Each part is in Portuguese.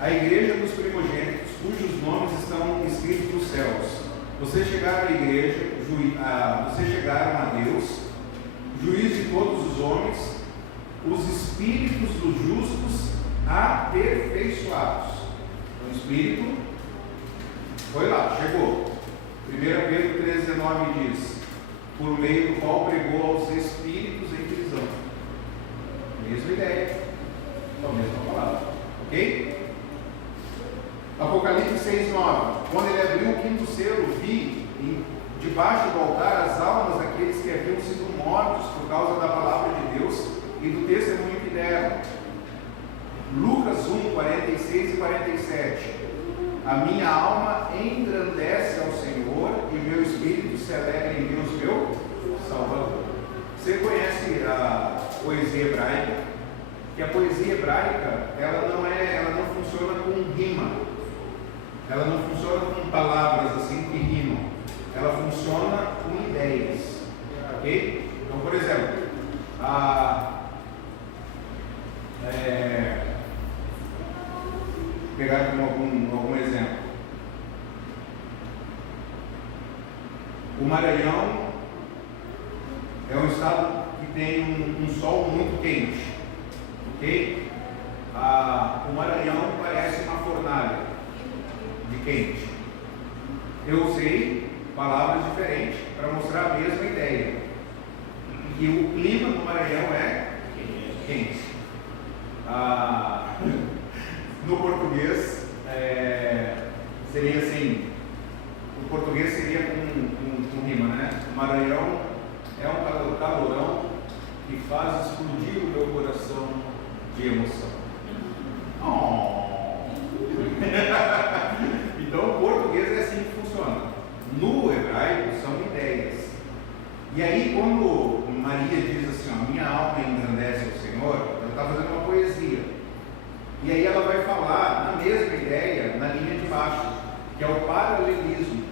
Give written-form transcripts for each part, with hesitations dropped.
a igreja dos primogênitos, cujos nomes estão escritos nos céus. Vocês chegaram à igreja, vocês chegaram a Deus, juiz de todos os homens, os espíritos dos justos aperfeiçoados. O espírito foi lá, chegou. 1 Pedro 3,19 diz: por meio do qual pregou aos espíritos em prisão. Mesma ideia, a mesma palavra, ok? Apocalipse 6,9: quando ele abriu o quinto selo, vi debaixo do altar as almas daqueles que haviam sido mortos por causa da palavra de Deus e do testemunho que deram. Lucas 1, 46 e 47: a minha alma engrandece ao Senhor e o meu espírito se alegra em Deus, meu Salvador. Você conhece a poesia hebraica? Que a poesia hebraica, ela não funciona com rima. Ela não funciona com palavras assim que rimam. Ela funciona com ideias. Ok? Então, por exemplo, pegar aqui algum exemplo. O Maranhão é um estado que tem um sol muito quente. Ok? O Maranhão parece uma fornalha de quente. Eu usei palavras diferentes para mostrar a mesma ideia. Que o clima do Maranhão é quente. No português seria assim. O português seria com rima, né? O Maranhão é um calorão que faz explodir o meu coração de emoção. Então o português é assim que funciona. No hebraico são ideias. E aí quando Maria diz assim, minha alma engrandece ao Senhor, ela está fazendo uma poesia. E aí ela vai falar na mesma ideia, na linha de baixo, que é o paralelismo.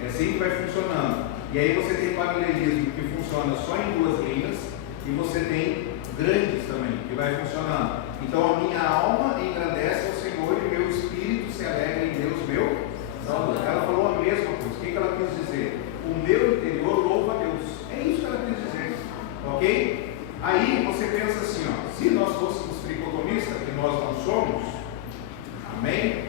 É assim que vai funcionando. E aí você tem paralelismo que funciona só em duas linhas, e você tem grandes também, que vai funcionando. Então a minha alma engrandece ao Senhor e meu espírito se alegra em Deus, meu Salvador. Ela falou a mesma coisa. O que ela quis dizer? O meu interior louva a Deus. É isso que ela quis dizer. Ok? Aí você pensa assim, se nós fôssemos tricotomistas, que nós não somos, amém?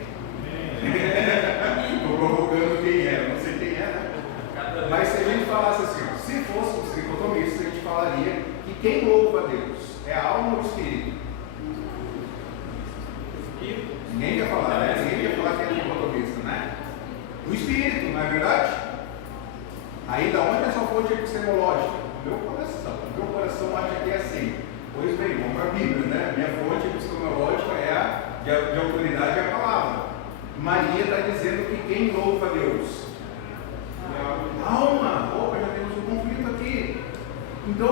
Estou provocando quem é, não sei quem é, né? Mas se a gente falasse assim, se fôssemos tricotomistas, a gente falaria que quem louva a Deus é a alma ou o espírito? Ninguém quer falar, né? Ninguém quer falar que é tricotomista, né? O espírito, não é verdade? Aí da onde essa fonte epistemológica? O meu coração acha que é assim. Pois bem, vamos para a Bíblia, né? Minha fonte epistemológica é de autoridade é a palavra. Maria está dizendo que quem louva a Deus? Alma! Opa, já temos um conflito aqui. Então,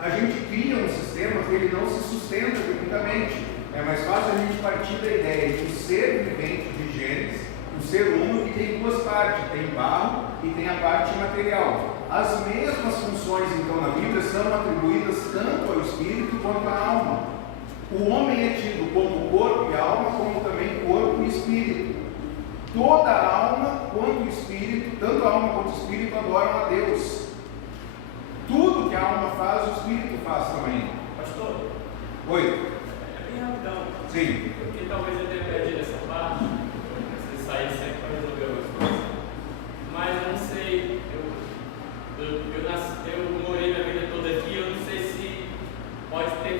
a gente cria um sistema que ele não se sustenta biblicamente. É mais fácil a gente partir da ideia de um ser vivente de Gênesis, um ser humano que tem duas partes, tem barro e tem a parte material. As mesmas funções, então, na Bíblia são atribuídas tanto ao espírito quanto à alma. O homem é tido como corpo e alma, como também corpo e espírito. Toda a alma quanto o espírito, tanto a alma quanto o espírito adoram a Deus. Tudo que a alma faz, o espírito faz também. Pastor? Oi? É bem rapidão. Sim. Porque talvez eu tenha perdido essa parte. Você sair sempre para resolver algumas coisas. Mas eu não sei. Eu morei minha vida toda aqui. Eu não sei se pode ter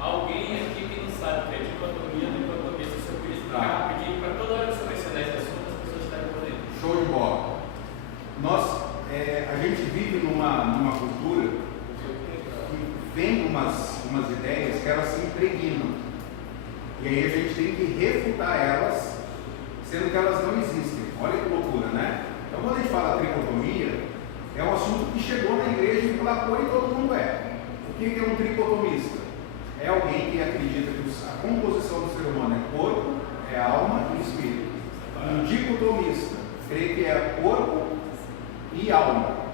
alguém aqui que não sabe o que é dicotomia ou dicotomia. Se eu podia explicar rapidinho, para toda hora que você mencionar esse assunto, as pessoas estarem podendo. Show de bola. A gente vive numa cultura que vem umas ideias que elas se impregnam. E aí a gente tem que refutar elas, sendo que elas não existem. Olha que loucura, né? Então quando a gente fala tricotomia, é um assunto que chegou na igreja e colocou e todo mundo é. O que é um tricotomista? É alguém que acredita que a composição do ser humano é corpo, é alma e espírito. Um dicotomista crê que é corpo e alma.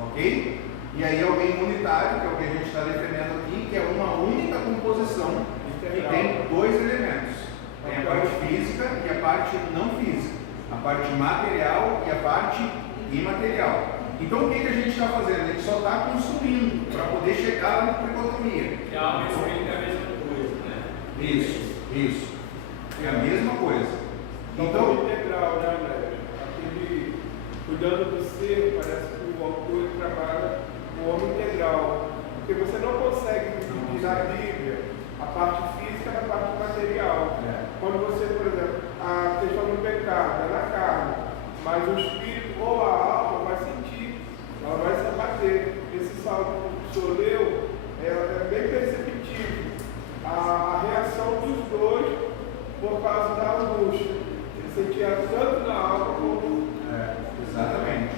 Ok? E aí alguém unitário, que é o que a gente está defendendo aqui, que é uma única composição que tem dois elementos. Tem a parte parte não física, a parte material e a parte imaterial. Então o que a gente está fazendo? A gente só está construindo para poder chegar lá na tricotomia. Que a alma e o espírito é a mesma coisa, né? Isso. É a mesma coisa. Então, integral, né, André? Aquele cuidando do ser, parece que o autor trabalha o homem integral. Porque você não consegue dividir na Bíblia a parte física da parte material. Quando você, por exemplo, a questão do pecado é na carne, mas o espírito ou a alma vai sentir, ela vai se abater. Esse salmo que o senhor leu é bem perceptível a reação dos dois por causa da angústia. Ele sentia tanto na alma como. Exatamente.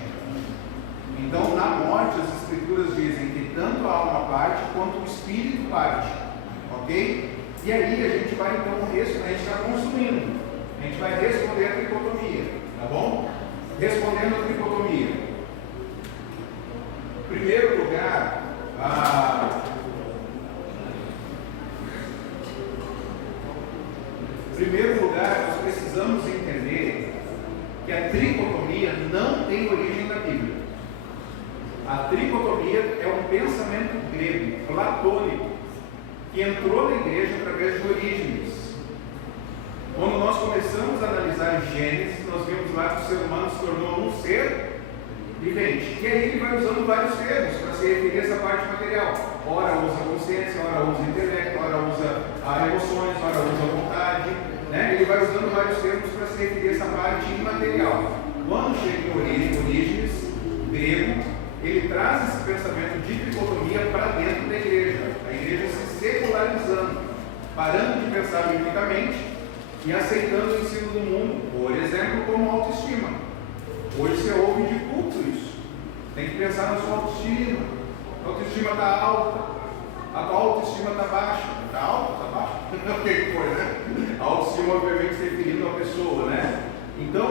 Então, na morte, as Escrituras dizem que tanto a alma parte quanto o espírito parte. Ok? E aí a gente vai então, a gente está construindo. A gente vai responder a tricotomia. Tá bom? Respondendo a tricotomia. Em primeiro lugar, nós precisamos entender que a tricotomia não tem origem na Bíblia. A tricotomia é um pensamento grego, platônico, que entrou na igreja através de Orígenes. Quando nós começamos a analisar Gênesis, nós vimos lá que o ser humano se tornou um ser vivente. E aí ele vai usando vários termos para se referir a essa parte material. Ora usa consciência, ora usa intelecto, ora usa emoções, ora usa vontade. Ele vai usando vários termos para se referir a essa parte imaterial. Quando chega em Orígenes, grego, ele traz esse pensamento de tricotomia para dentro da igreja. A igreja se secularizando, parando de pensar biblicamente e aceitando o ensino do mundo, por exemplo, como autoestima. Hoje você ouve de culto isso. Tem que pensar na sua autoestima. A autoestima está alta, a tua autoestima está baixa. Está alta, está baixa? Não tem que for, né? A autoestima, obviamente, se referindo à pessoa, né? Então,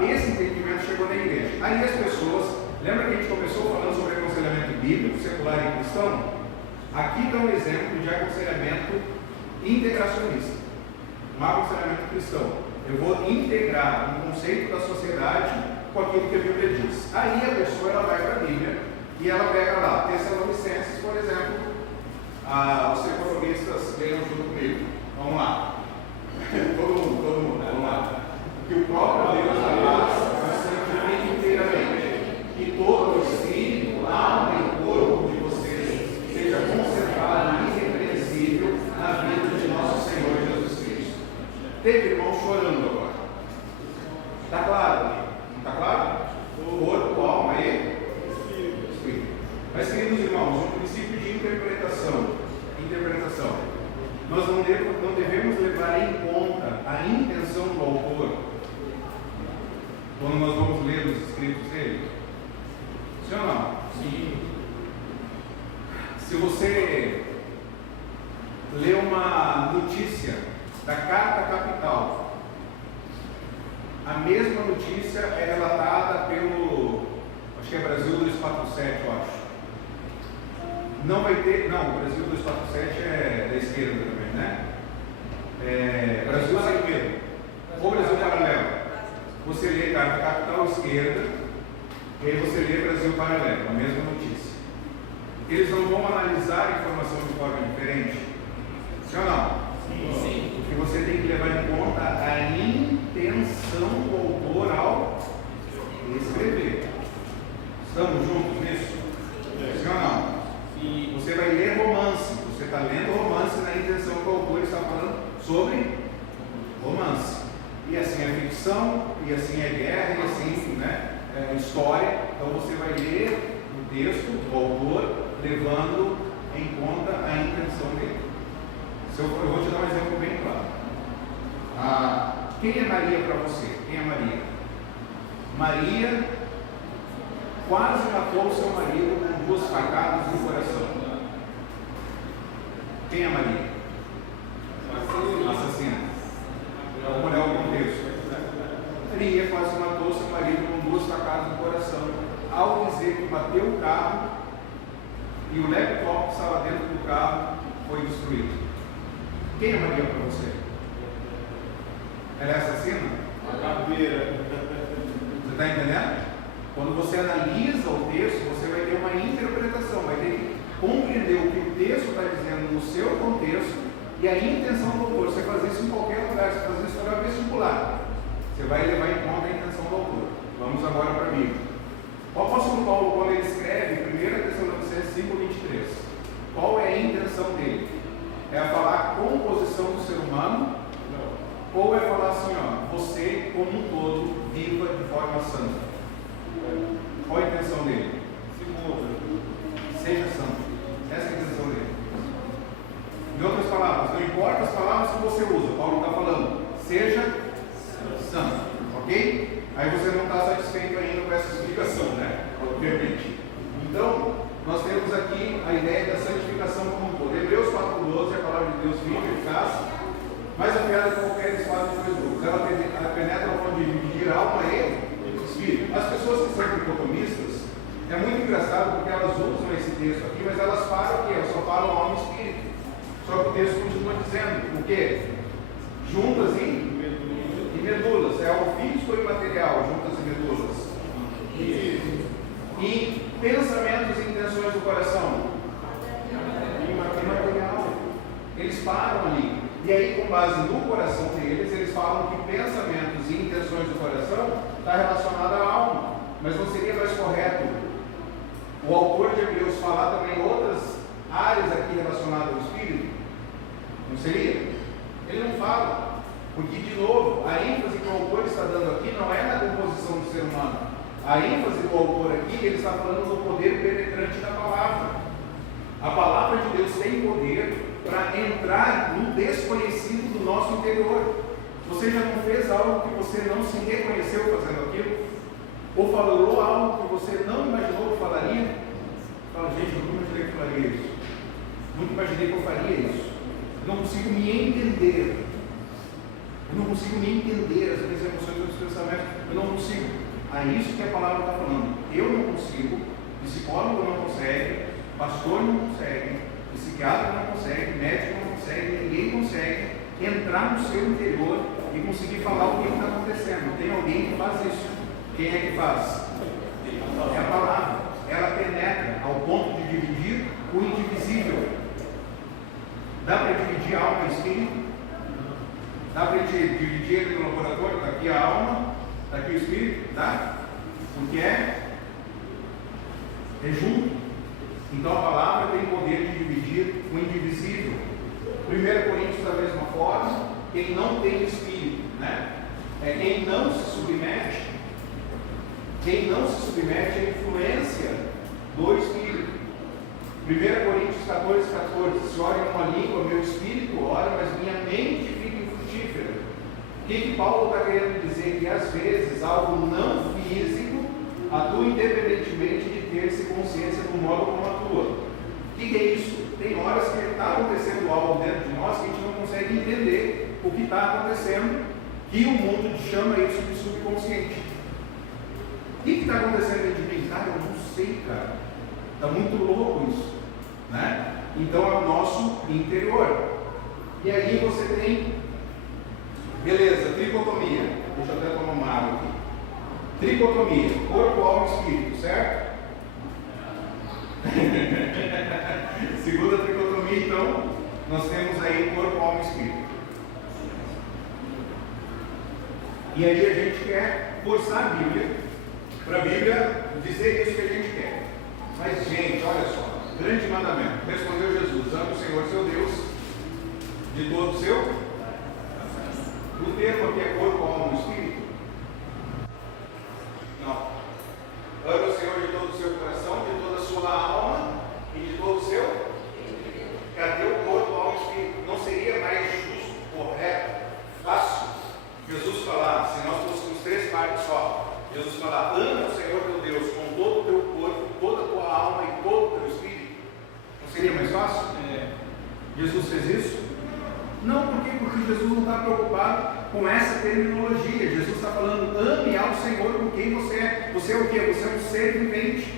esse entendimento chegou na igreja. Aí as pessoas, lembra que a gente começou falando sobre aconselhamento bíblico, secular e cristão? Aqui está um exemplo de aconselhamento integracionista, um aconselhamento cristão. Eu vou integrar um conceito da sociedade com aquilo que a Bíblia diz. Aí a pessoa ela vai para a Bíblia e ela pega lá, Tessalonicenses, por exemplo. Os economistas leiam junto comigo. Vamos lá. Todo mundo, vamos lá. Que o próprio Deus da paz nos santifique inteiramente. Que todo o espírito, alma e corpo de vocês seja conservado irrepreensível na vida de nosso Senhor Jesus Cristo. Teve irmão chorando agora. Está claro? Não está claro? Corpo, alma e espírito. Mas, queridos irmãos, um princípio de interpretação. Nós não devemos levar em conta a intenção do autor quando nós vamos ler os escritos dele. Sim ou não? Sim. Se você lê uma notícia da Carta Capital, a mesma notícia é relatada pelo, acho que é Brasil 247, eu acho. Não vai ter, não, o Brasil 247 é da esquerda também, né? Brasil sem medo. Ou Brasil Paralelo. Você lê Carta Capital esquerda, e aí você lê Brasil Paralelo, a mesma notícia. Eles não vão analisar a informação de forma diferente? Sim ou não? Sim. Porque você tem que levar em conta a intenção do autor ao escrever. Estamos juntos nisso? Sim ou não? E você vai ler romance, você está lendo romance na intenção que o autor está falando sobre romance. E assim é ficção, e assim é guerra, e assim, né, é história. Então você vai ler o texto do autor levando em conta a intenção dele. Eu vou te dar um exemplo bem claro. Quem é Maria para você? Quem é Maria? Maria quase matou seu marido com 2 facadas no coração. Quem é Maria? Assassina. Vamos olhar o contexto. Maria quase matou seu marido com 2 facadas no coração, ao dizer que bateu o carro e o laptop que estava dentro do carro foi destruído. Quem é Maria para você? Ela é assassina? Caveira. Você está entendendo? Quando você analisa o texto, você vai ter uma interpretação, vai ter que compreender o que o texto está dizendo no seu contexto e a intenção do autor. Você faz isso em qualquer lugar, você faz isso para vestibular. Você vai levar em conta a intenção do autor. Vamos agora para a Bíblia. O apóstolo Paulo, quando ele escreve 1 Tessalonicenses 5:23, qual é a intenção dele? É falar a composição do ser humano? Ou é falar assim, ó, você como um todo viva de forma santa? Qual é a intenção dele? Seja santo. Essa é a intenção dele. Em outras palavras, não importa as palavras que você usa, Paulo está falando, seja santo, ok? Aí você não está satisfeito ainda com essa explicação, né? Obviamente. Então, nós temos aqui a ideia da santificação como um todo. Hebreus 4:12, a palavra de Deus viva e eficaz, mais afiada que qualquer espada de dois gumes. Ela penetra ao ponto de dividir alma e espírito. As pessoas que são dicotomistas, é muito engraçado porque elas usam esse texto aqui, mas elas falam o quê? Elas só falam alma e espírito. Só que o texto continua dizendo o quê? Juntas e medulas. É o físico e material, juntas e medulas. E pensamentos e intenções do coração. Imaterial. Eles param ali. E aí, com base no coração deles, eles falam que pensamentos e intenções do coração está relacionado à alma. Mas não seria mais correto o autor de Hebreus falar também outras áreas aqui relacionadas ao espírito? Não seria? Ele não fala. Porque, de novo, a ênfase que o autor está dando aqui não é na composição do ser humano. A ênfase do autor aqui, ele está falando do poder penetrante da palavra. A palavra de Deus tem poder para entrar no desconhecido do nosso interior. Você já não fez algo que você não se reconheceu fazendo aquilo? Ou falou algo que você não imaginou que falaria? Fala, gente, eu nunca imaginei que eu falaria isso. Nunca imaginei que eu faria isso. Eu não consigo me entender. Eu não consigo me entender as minhas emoções, os meus pensamentos. Eu não consigo. É isso que a palavra está falando. Eu não consigo, psicólogo não consegue, pastor não consegue, psiquiatra não consegue, médico não consegue, ninguém consegue entrar no seu interior e conseguir falar o que está acontecendo. Tem alguém que faz isso. Quem é que faz? É a palavra. Ela penetra ao ponto de dividir o indivisível. Dá para dividir a alma e espírito? Dá para dividir ele no laboratório? Está aqui a alma, está aqui o espírito? Dá? Porque é junto. Então a palavra tem poder de dividir o indivisível. 1 Coríntios da mesma forma, quem não tem espírito, né? É quem não se submete. Quem não se submete à influência do Espírito. 1 Coríntios 14:14, se ora em uma língua, meu espírito ora, mas minha mente fica infrutífera. O que Paulo está querendo dizer? Que às vezes algo não físico atua independentemente de ter-se consciência do modo como atua. O que é isso? Tem horas que está acontecendo algo dentro de nós que a gente não consegue entender o que está acontecendo, que o mundo chama isso de subconsciente. O que está acontecendo dentro de mim? Cara, eu não sei, cara. Está muito louco isso, né? Então é o nosso interior. E aí você tem, beleza, tricotomia. Deixa eu até tomar uma água aqui. Tricotomia, corpo, alma e espírito, certo? Segunda tricotomia, então, nós temos aí corpo, alma e espírito. E aí a gente quer forçar a Bíblia para a Bíblia dizer isso que a gente quer. Mas, gente, olha só, grande mandamento. Respondeu Jesus: ame o Senhor seu Deus de todo o seu. O termo aqui é corpo, alma e espírito? Não. Ame o Senhor de todo o seu coração, de toda a sua alma e de todo o seu. Cadê o corpo, alma e espírito? Não seria mais justo, correto, fácil Jesus falar, se nós fôssemos três partes só? Jesus falar, ama o Senhor teu Deus com todo o teu corpo, toda a tua alma e todo o teu espírito. Não seria mais fácil? Jesus fez isso? Não, por quê? Porque Jesus não está preocupado com essa terminologia. Jesus está falando, ame ao Senhor com quem você é. Você é o quê? Você é um ser vivente.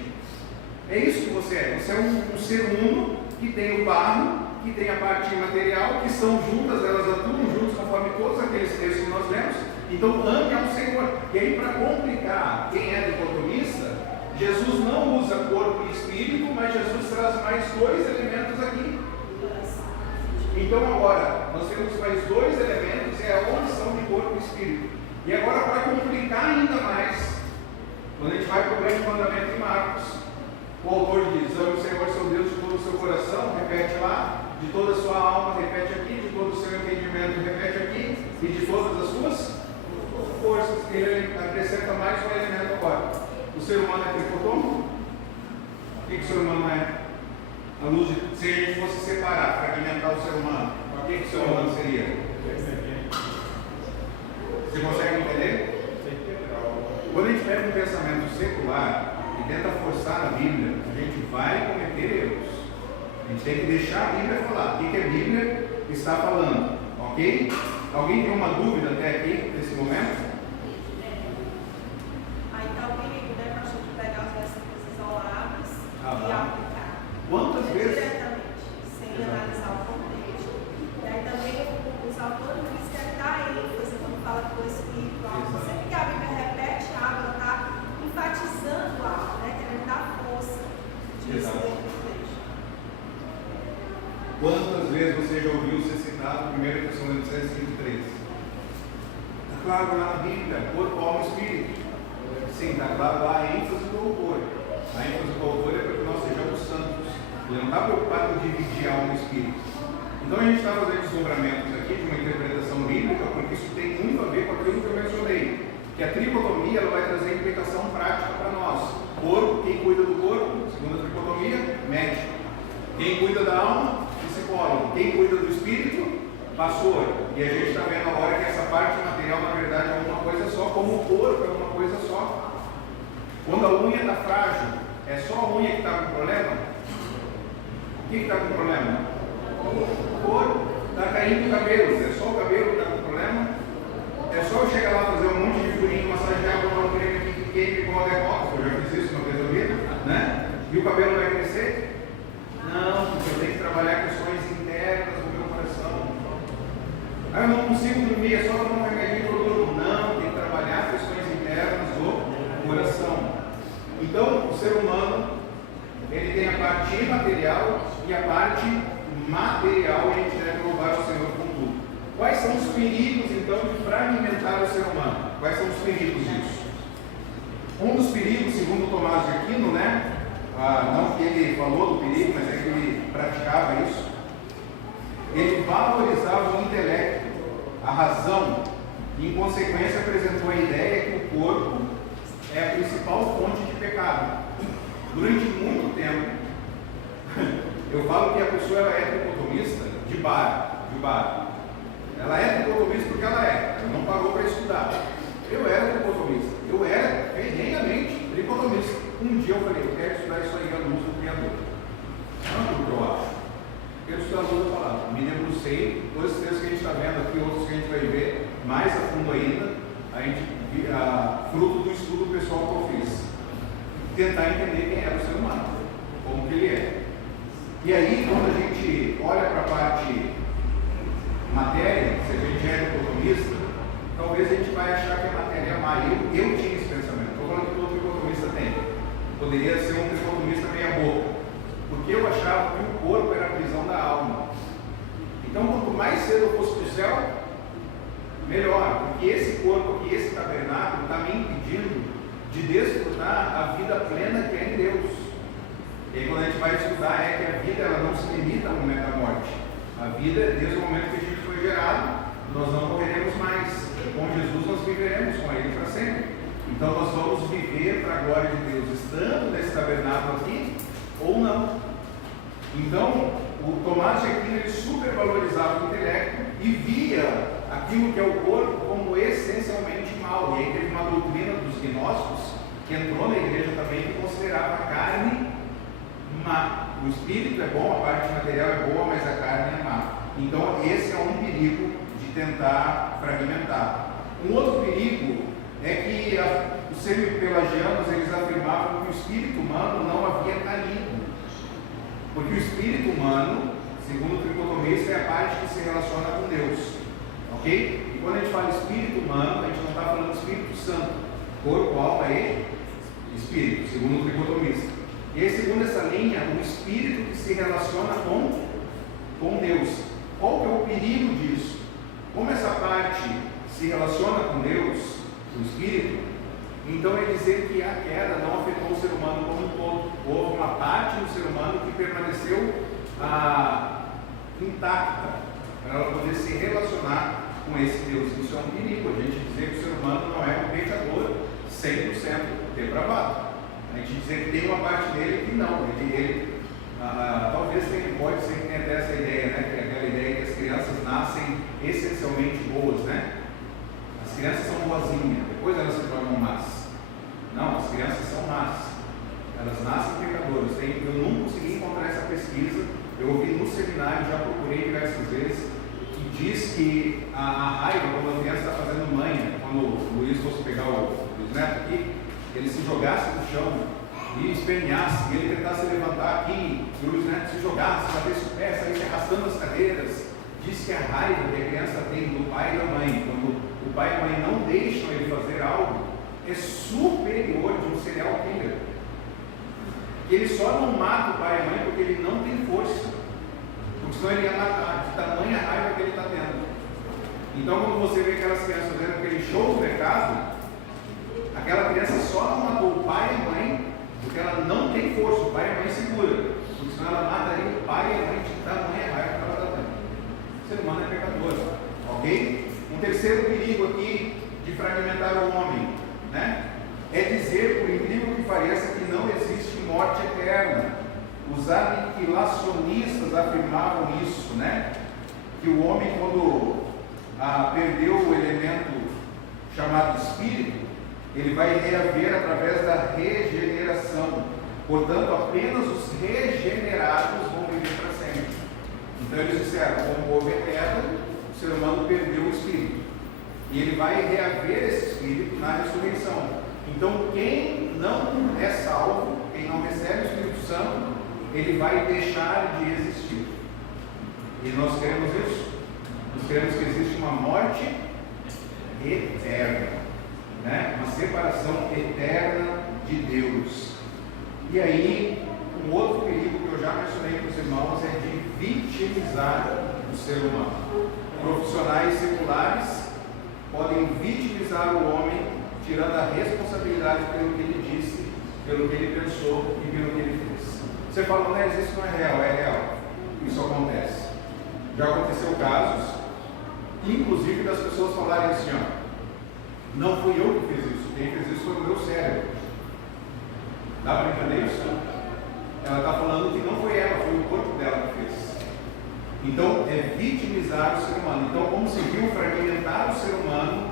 É isso que você é. Você é um ser uno que tem o barro, que tem a parte imaterial, que são juntas, elas atuam juntas conforme todos aqueles textos que nós lemos, Então ame ao Senhor. E aí, para complicar quem é dicotomista, Jesus não usa corpo e espírito, mas Jesus traz mais dois elementos aqui. Então agora, nós temos mais dois elementos, é a omissão de corpo e espírito. E agora, para complicar ainda mais, quando a gente vai para o grande mandamento em Marcos, o autor diz: ame o Senhor seu Deus de todo o seu coração, repete lá, de toda a sua alma, repete aqui, de todo o seu entendimento, repete aqui, e de todas as suas forças. Ele acrescenta mais um elemento agora. O ser humano é tricotômico? O que o ser humano é? À luz de, se a gente fosse separar, fragmentar o ser humano, o que o ser humano seria? Você consegue entender? Quando a gente pega um pensamento secular e tenta forçar na Bíblia, a gente vai cometer erros. A gente tem que deixar a Bíblia falar. O que a Bíblia está falando? Ok? Alguém tem uma dúvida até aqui, nesse momento? Aí está o perigo, né, para a gente pegar os versículos isolados e aplicar. Quantas vezes? Diretamente, sem analisar o contexto. E aí também os autores querem dar ênfase quando fala do Espírito. Sempre que a Bíblia repete algo, ela está enfatizando algo, né, querendo dar força disso dentro do texto. Quantas vezes você já ouviu ser citado 1 Tessalonicenses 5:3? Está claro lá na Bíblia, corpo, alma e espírito. Sim, está claro lá a ênfase do autor. A ênfase do autor é para que nós sejamos santos. Ele não está preocupado em dividir alma e espírito. Então a gente está fazendo desdobramentos aqui de uma interpretação bíblica, porque isso tem muito a ver com aquilo que eu mencionei. Que a tricotomia ela vai trazer implicação prática para nós. Corpo, quem cuida do corpo, segundo a tricotomia, médico. Quem cuida da alma, psicólogo. Quem cuida do espírito, pastor. E a gente está vendo agora que essa parte material, na verdade, é uma coisa só, como o corpo é uma coisa só. Quando a unha está frágil, é só a unha que está com problema? O que está com problema? O corpo. Está caindo o cabelo, é só o cabelo que está com problema? É só eu chegar lá fazer um monte de figurinha, massagear, botar um creme aqui que queime igual a derrota, eu já fiz isso uma vez na vida, né? E o cabelo vai crescer? Não, porque eu tenho que trabalhar questões internas do meu coração. Ah, eu não consigo dormir, é só tomar um remedinho que eu durmo. Não, tem que trabalhar questões internas do coração. Então, o ser humano, ele tem a parte imaterial e a parte material, e a gente deve louvar o Senhor com tudo. Quais são os perigos, então, de fragmentar o ser humano? Quais são os perigos disso? Um dos perigos, segundo Tomás de Aquino, né? Não que ele falou do perigo, mas é que ele praticava isso. Ele valorizava o intelecto, a razão, e em consequência apresentou a ideia que o corpo é a principal fonte de pecado. Durante muito tempo, eu falo que a pessoa ela é tricotomista de bar. Ela é tricotomista porque ela não pagou para estudar. Eu era tricotomista, eu era ferrenhamente tricotomista. Um dia eu falei, eu quero estudar isso aí à luz do Criador. Não é o que eu acho. Eu quero estudar a luz da palavra. Me debrucei, todos esses textos que a gente está vendo aqui, outros que a gente vai ver mais a fundo ainda, a gente fruto do estudo pessoal que eu fiz. Tentar entender quem era o ser humano, como que ele é. E aí, quando a gente olha para a parte matéria, se a gente é dicotomista, talvez a gente vai achar que a matéria é má. Eu tinha esse pensamento, estou falando que todo dicotomista tem. Poderia ser um dicotomista meia boca, porque eu achava que o corpo era a prisão da alma. Então, quanto mais cedo eu fosse para o céu, melhor, porque esse corpo aqui, esse tabernáculo, está me impedindo de desfrutar a vida plena que é em Deus. E aí, quando a gente vai estudar, é que a vida ela não se limita ao momento da morte. A vida, desde o momento que a gente foi gerado, nós não morreremos mais. Com Jesus nós viveremos com Ele para sempre. Então nós vamos viver para a glória de Deus, estando nesse tabernáculo aqui ou não. Então, o Tomás de Aquino ele supervalorizava o intelecto e via aquilo que é o corpo como essencialmente mal. E aí teve uma doutrina dos gnósticos que entrou na igreja também que considerava a carne má. O espírito é bom, a parte material é boa, mas a carne é má. Então esse é um perigo de tentar fragmentar. Um outro perigo é que os semi-pelagianos eles afirmavam que o espírito humano não havia caído. Porque o espírito humano, segundo o tricotomista, é a parte que se relaciona com Deus. Ok? E quando a gente fala espírito humano, a gente não está falando do Espírito Santo, corpo, alma e espírito, segundo o tricotomista. E aí, segundo essa linha, o espírito que se relaciona com Deus. Qual que é o perigo disso? Como essa parte se relaciona com Deus, o espírito, então é dizer que a queda não afetou o ser humano como um todo. Houve uma parte do ser humano que permaneceu intacta, para ela poder se relacionar com esse Deus. Isso é um perigo, a gente dizer que o ser humano não é um pecador 100% depravado. A gente dizer que tem uma parte dele que não, talvez pode ser que tenha até essa ideia, né? Que é aquela ideia que as crianças nascem essencialmente boas, né? As crianças são boazinhas, depois elas se tornam más. Não, as crianças são más, elas nascem pecadoras. Eu não consegui encontrar essa pesquisa, eu ouvi no seminário, já procurei diversas vezes, que diz que a raiva, quando a criança está fazendo manha, quando o Luiz fosse pegar o Luiz Neto aqui, ele se jogasse no chão e esperneasse, e ele tentasse levantar aqui, e o Luiz Neto se jogasse, batesse o pé, saísse arrastando as cadeiras. Diz que a raiva que a criança tem do pai e da mãe, quando o pai e a mãe não deixam ele fazer algo, é superior de um serial killer. Que ele só não mata o pai e a mãe porque ele não tem força, porque senão ele ia matar, de tamanha raiva que ele está tendo. Então, quando você vê aquelas crianças fazendo aquele show do pecado, aquela criança só não matou o pai e a mãe porque ela não tem força, o pai e a mãe segura, porque senão ela mataria o pai e a mãe de tamanha raiva que ela está tendo. O ser humano é pecador, ok? Um terceiro perigo aqui de fragmentar o homem, né? É dizer, por incrível que pareça, que não existe morte eterna. Os aniquilacionistas afirmavam isso, né? Que o homem, quando perdeu o elemento chamado espírito, ele vai reaver através da regeneração. Portanto, apenas os regenerados vão viver para sempre. Então eles disseram, como houve eterno, o ser humano perdeu o espírito. E ele vai reaver esse espírito na ressurreição. Então, quem não é salvo, quem não recebe o Espírito Santo, ele vai deixar de existir. E nós queremos isso. Nós queremos que exista uma morte eterna, né? Uma separação eterna de Deus. E aí, um outro perigo que eu já mencionei para os irmãos é de vitimizar o ser humano. Profissionais seculares podem vitimizar o homem, tirando a responsabilidade pelo que ele disse, pelo que ele pensou e pelo que ele fez. Você fala, mas isso não é real, é real. Isso acontece. Já aconteceu casos, inclusive das pessoas falarem assim, ó, não fui eu que fiz isso, quem fez isso foi o meu cérebro. Dá para entender isso? Ela está falando que não foi ela, foi o corpo dela que fez. Então, é vitimizar o ser humano. Então, como se viu, fragmentar o ser humano,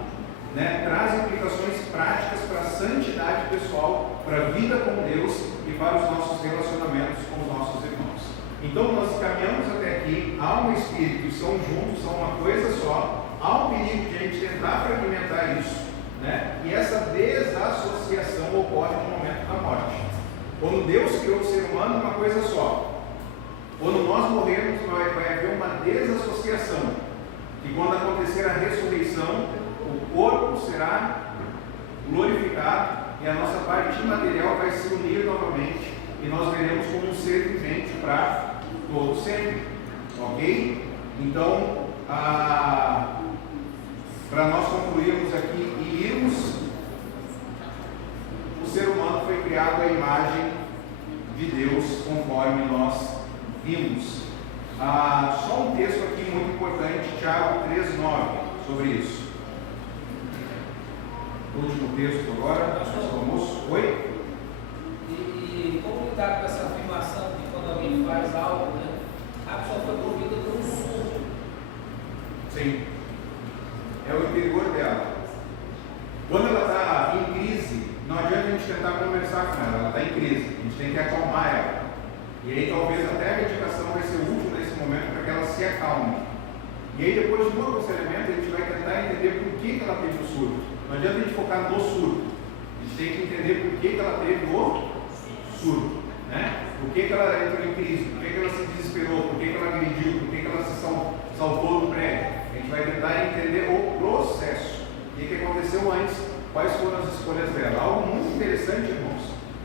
né, traz implicações práticas para a santidade pessoal, para a vida com Deus e para os nossos relacionamentos com os nossos irmãos. Então, nós caminhamos até aqui, alma e espírito são juntos, são uma coisa só. Há um perigo de a gente tentar fragmentar isso, né? E essa desassociação ocorre no momento da morte. Quando Deus criou o ser humano, uma coisa só. Quando nós morrermos, vai haver uma desassociação. E quando acontecer a ressurreição, o corpo será glorificado e a nossa parte imaterial vai se unir novamente e nós veremos como um ser vivente para todo sempre. Ok? Então, para nós concluirmos aqui e irmos, o ser humano foi criado à imagem de Deus, conforme nós vimos. Só um texto aqui muito importante, Tiago 3,9, sobre isso. O último texto agora, nosso almoço. Oi? E como lidar com essa afirmação que quando alguém faz algo, né, a pessoa foi movida por um surdo? Sim. É o interior dela. Quando ela está em crise, não adianta a gente tentar conversar com ela, ela está em crise. A gente tem que acalmar ela. E aí talvez até a medicação vai ser útil nesse momento para que ela se acalme. E aí depois do aconselhamento a gente vai tentar entender por que ela teve o surto. Não adianta a gente focar no surto. A gente tem que entender por que ela teve o surto, né? Por que ela entrou em crise, por que ela se desesperou, por que ela agrediu, por que ela se saltou no prédio. A gente vai tentar entender o processo. O que quais foram as escolhas dela. Algo muito interessante, irmãos,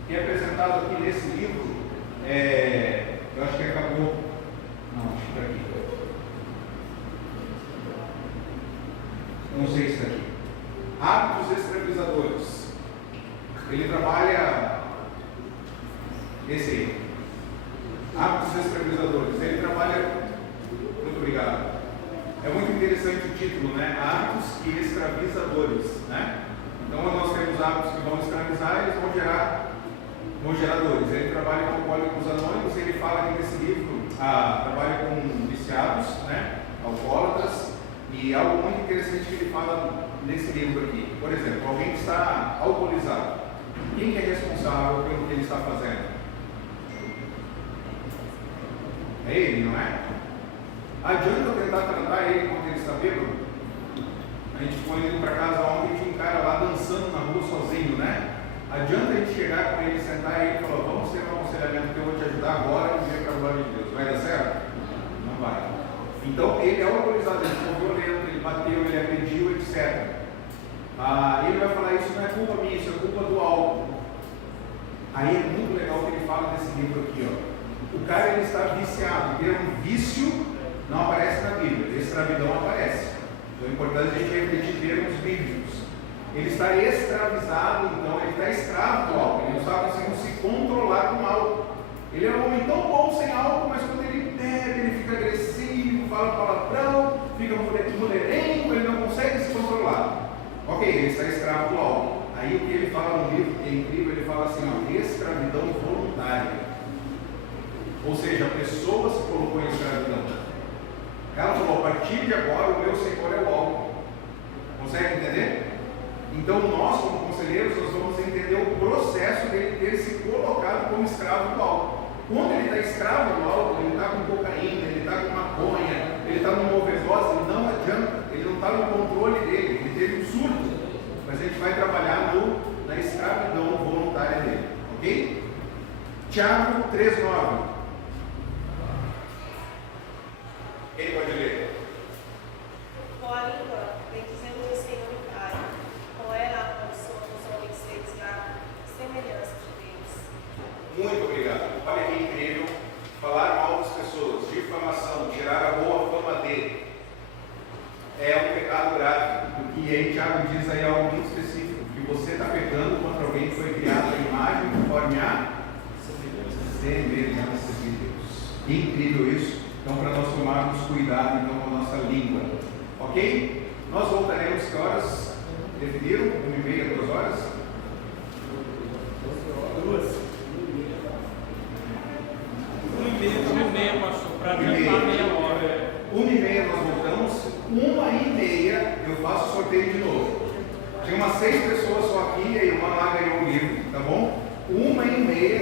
que é apresentado aqui nesse livro, eu acho que acabou, não, acho que está aqui, não sei se está aqui, Hábitos Escravizadores. Ele trabalha, esse aí, Hábitos Escravizadores, ele trabalha, muito obrigado, é muito interessante o título, né? Hábitos e escravizadores, né? Então nós temos hábitos que vão escravizar e eles vão gerar dores. Ele trabalha com alcoólicos anônimos, ele fala aqui nesse livro, trabalha com viciados, né? Alcoólatras, e algo muito interessante que ele fala nesse livro aqui. Por exemplo, alguém que está alcoolizado, quem que é responsável pelo que ele está fazendo? É ele, não é? Adianta eu tentar tratar ele quando ele está bêbado? A gente foi indo para casa ontem e tinha um cara lá dançando na rua sozinho, né? Adianta a gente chegar com ele, sentar e ele falar, vamos ter um aconselhamento que eu vou te ajudar agora e ver para a glória de Deus. Vai dar certo? Não vai. Então ele é alcoolizado, ele ficou violento, ele bateu, ele agrediu, etc. Ele vai falar, isso não é culpa minha, isso é culpa do álcool. Aí é muito legal o que ele fala nesse livro aqui, ó. O cara ele está viciado, ter um vício não aparece na Bíblia, escravidão aparece. Então é importante a gente refletir termos bíblicos. Ele está escravizado, então ele está escravo do álcool, ele não está conseguindo se controlar com álcool. Ele é um homem tão bom sem álcool, mas quando ele bebe, ele fica agressivo, fala palavrão, fica mulherengo, ele não consegue se controlar. Ok, ele está escravo do álcool. Aí o que ele fala no livro, que é incrível, ele fala assim, ó, escravidão voluntária. Ou seja, a pessoa se colocou em escravidão. Ela falou, a partir de agora o meu senhor é o álcool. Consegue entender? Então nós, como conselheiros, nós vamos entender o processo dele ter se colocado como escravo do álcool. Quando ele está escravo do álcool, ele está com cocaína, ele está com maconha, ele está numa overdose, não adianta, ele não está no controle dele, ele teve um surto. Mas a gente vai trabalhar na escravidão voluntária dele, ok? Tiago 3,9. Quem pode ler? Porém, bendizendo o Senhor e Pai, com ela somos homens feitos à semelhança de Deus. Muito obrigado. Olha que incrível. Falar mal das pessoas, difamação, tirar a boa fama dele, é um pecado grave. E aí Tiago diz aí algo muito específico, que você está pecando contra alguém que foi criado à imagem conforme a semelhança de Deus. Que incrível isso. Então, para nós tomarmos cuidado então, com a nossa língua. Ok? Nós voltaremos que horas? Definiram? 1h30, 2 horas? 2. 1h30, pastor, para adiantar meia hora. 1h30 nós voltamos. 1h30 eu faço o sorteio de novo. Tinha umas 6 pessoas só aqui, e aí uma lá ganhou o livro, tá bom? 1h30.